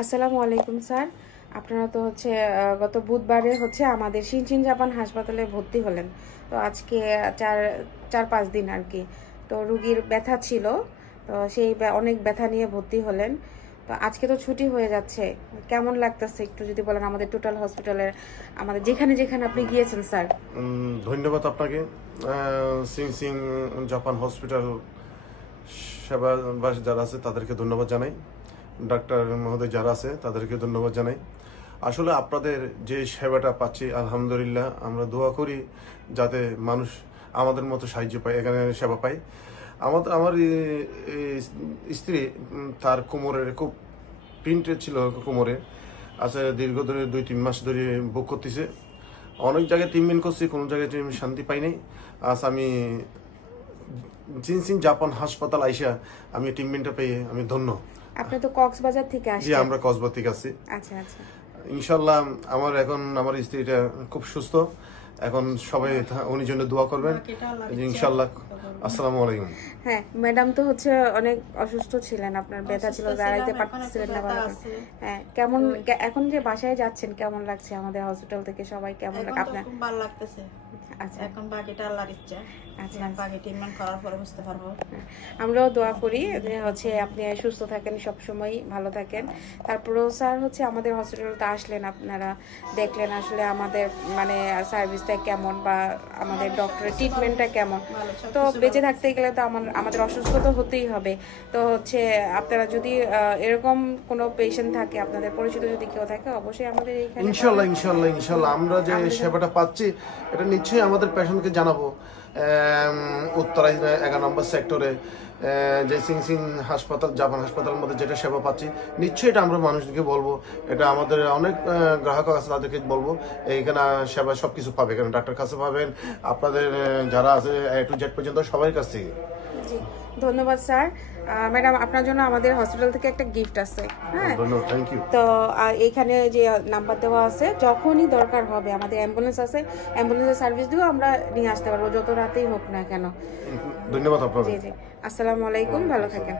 আসসালামু আলাইকুম স্যার। আপনারা তো গত বুধবারে আমাদের শিনচিন জাপান হাসপাতালে ভর্তি হলেন। তো আজকে চার 4-5 দিন আর কি। তো রুগীর ব্যথা ছিল, তো সেই অনেক ব্যথা নিয়ে ভর্তি হলেন। তো আজকে তো ছুটি হয়ে যাচ্ছে, কেমন লাগতেছে একটু যদি বলেন আমাদের টোটাল হসপিটালের, আমাদের যেখানে যেখানে আপনি গিয়েছেন স্যার। ধন্যবাদ আপনাকে। সিং জাপান হসপিটাল সেবাবাসী যারা আছে তাদেরকে ধন্যবাদ জানাই, ডাক্তার মহোদয় যারা আছে তাদেরকে ধন্যবাদ জানাই। আসলে আপনাদের যে সেবাটা পাচ্ছি আলহামদুলিল্লাহ, আমরা দোয়া করি যাতে মানুষ আমাদের মতো সাহায্য পায়, এখানে সেবা পায়। আমার স্ত্রী, তার কোমরের খুব প্রিন্টেড ছিল কোমরে, দীর্ঘ ধরে 2-3 মাস ধরে বুক করতেছে। অনেক জায়গায় ট্রিটমেন্ট করছি, কোনো জায়গায় শান্তি পাই নাই। আজ আমি সিং জাপান হাসপাতাল আইসা আমি ট্রিটমেন্টটা পেয়ে আমি ধন্য। আপনি তো কক্সবাজার থেকে আসছেন? জি, আমরা কক্সবাজার থেকে আসছি। আচ্ছা আচ্ছা। ইনশাআল্লাহ আমার স্ত্রীটা খুব সুস্থ এখন। সবাই উনি জন্য দোয়া করবেন ইনশাআল্লাহ। আসসালামু আলাইকুম। হ্যাঁ ম্যাডাম, তো অনেক অসুস্থ ছিলেন, আপনার ব্যথা ছিল, দাঁড়াইতে পারতেছিলেন না ভালো করে। হ্যাঁ, কেমন এখন যে বাসায় যাচ্ছেন কেমন লাগছে? আমাদের হসপিটাল থেকে সবাই কেমন লাগে আপনার? খুব ভালো লাগতেছে। আচ্ছা, এখন বাকিটা আল্লাহর ইচ্ছা। আচ্ছা, বাকি ট্রিটমেন্ট করার পরে বুঝতে পারবো। আমরাও দোয়া করি যে আপনি সুস্থ থাকেন, সব সময় ভালো থাকেন। তারপরেও স্যার আমাদের হসপিটালতে আসলেন, আপনারা দেখলেন আসলে আমাদের মানে সার্ভিসটা কেমন বা আমাদের ডক্টরের ট্রিটমেন্টটা কেমন। তো বেঁচে থাকতে গেলে তো আমাদের অসুস্থ তো হতেই হবে। তো আপনারা যদি এরকম কোনো পেশেন্ট থাকে, আপনাদের পরিচিত যদি কেউ থাকে, অবশ্যই আমাদের এইখানে ইনশাআল্লাহ আমরা যে সেবাটা পাচ্ছি এটা নিশ্চয়ই আমাদের পেশেন্টকে জানাবো। উত্তরায় 11 নম্বর সেক্টরে যে সিং হাসপাতাল, জাপান হাসপাতালের মধ্যে যেটা সেবা পাচ্ছি, নিশ্চয়ই এটা আমরা মানুষকে বলবো। এটা আমাদের অনেক গ্রাহক আছে, তাদেরকে বলবো এইখানে সেবা সবকিছু পাবে। এখানে ডাক্তার কাছে পাবেন, আপনাদের যারা আছে A to Z পর্যন্ত সবার কাছ থেকে। জি, ধন্যবাদ স্যার। ম্যাডাম, আপনার জন্য আমাদের হসপিটাল থেকে একটা গিফট আছে। হ্যাঁ, থ্যাংক ইউ। তো এইখানে যে নাম্বার দেওয়া আছে, যখনই দরকার হবে আমাদের অ্যাম্বুলেন্স আছে, অ্যাম্বুলেন্সের সার্ভিস দিয়েও আমরা নিয়ে আসতে পারবো, যত রাতেই হোক না কেন। ধন্যবাদ আপনাকে। জি জি, আসসালামু আলাইকুম, ভালো থাকেন।